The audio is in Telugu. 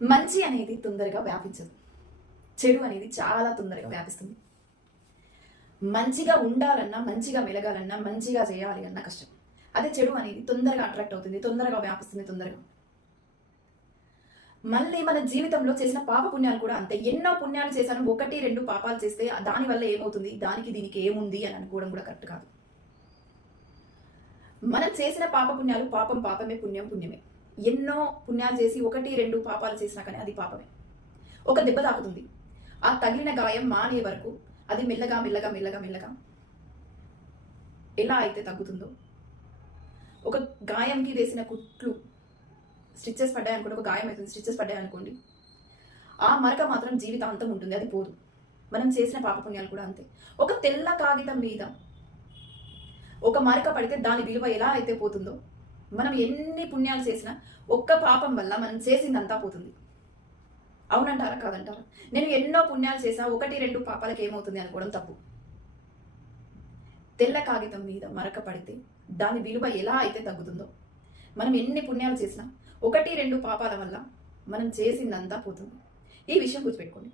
మంచి అనేది తొందరగా వ్యాపించదు, చెడు అనేది చాలా తొందరగా వ్యాపిస్తుంది. మంచిగా ఉండాలన్నా, మంచిగా మెలగాలన్నా, మంచిగా చేయాలి అన్నా కష్టం. అదే చెడు అనేది తొందరగా అట్రాక్ట్ అవుతుంది, తొందరగా వ్యాపిస్తుంది, తొందరగా. మళ్ళీ మన జీవితంలో చేసిన పాప పుణ్యాలు కూడా అంతే. ఎన్నో పుణ్యాలు చేశాను, 1-2 పాపాలు చేస్తే దానివల్ల ఏమవుతుంది, దానికి దీనికి ఏముంది అని అనుకోవడం కూడా కరెక్ట్ కాదు. మనం చేసిన పాప పుణ్యాలు పాపం పాపమే, పుణ్యం పుణ్యమే. ఎన్నో పుణ్యాలు చేసి 1-2 పాపాలు చేసినా కానీ అది పాపమే. ఒక దెబ్బ తాకుతుంది, ఆ తగిలిన గాయం మానే వరకు అది మెల్లగా మెల్లగా మెల్లగా మెల్లగా ఎలా అయితే తగ్గుతుందో, ఒక గాయంకి వేసిన కుట్లు స్టిచ్చెస్ పడ్డాయనుకోండి, ఒక గాయం అవుతుంది, స్టిచ్చెస్ పడ్డాయనుకోండి, ఆ మరక మాత్రం జీవితాంతం ఉంటుంది, అది పోదు. మనం చేసిన పాపపుణ్యాలు కూడా అంతే. ఒక తెల్ల కాగితం మీద ఒక మరక పడితే దాని విలువ ఎలా అయితే పోతుందో, మనం ఎన్ని పుణ్యాలు చేసినా ఒక్క పాపం వల్ల మనం చేసిందంతా పోతుంది. అవునంటారా కాదంటారా? నేను ఎన్నో పుణ్యాలు చేసా, 1-2 పాపాలకు ఏమవుతుంది అనుకోవడం తప్పు. తెల్ల కాగితం మీద మరక పడితే దాని విలువ ఎలా అయితే తగ్గుతుందో, మనం ఎన్ని పుణ్యాలు చేసినా 1-2 పాపాల వల్ల మనం చేసిందంతా పోతుంది. ఈ విషయం గుర్తుపెట్టుకోండి.